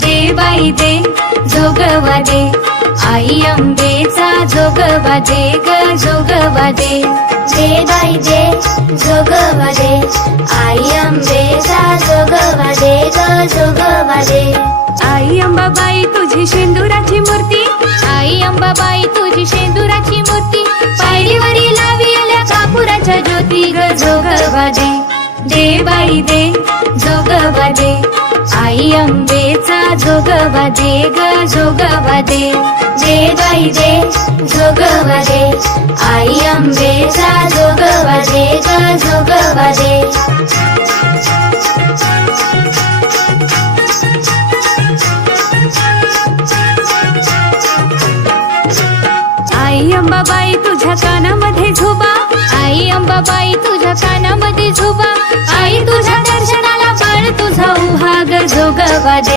दे बाई दे जोगवा दे, आई अंबेचा जोगवा दे ग जोगवा दे. दे बाई दे जोगवा दे, आई अंबेचा जोगवा दे ग जोगवा दे. आई अंबाबाई तुझी शेंदुराची मूर्ती, आई अंबाबाई तुझी शेंदुराची मूर्ती, पायरीवरी लाविल्या कापुराच्या ज्योती ग जोगवा दे. दे बाई दे जोगवा दे, आई अंबेचा जोगवा दे ग जोगवा दे. दे बाई दे जोगवा दे, आई अंबेचा जोगवा दे ग जोगवा दे. आई अंबाबाई तुझ्या कानामध्ये झोबा, आई अंबाबाई तुझ्या कानामध्ये झोबा, आई तुझ्या दर्शनाला बाळ तुझा उभा ग जोगवा दे.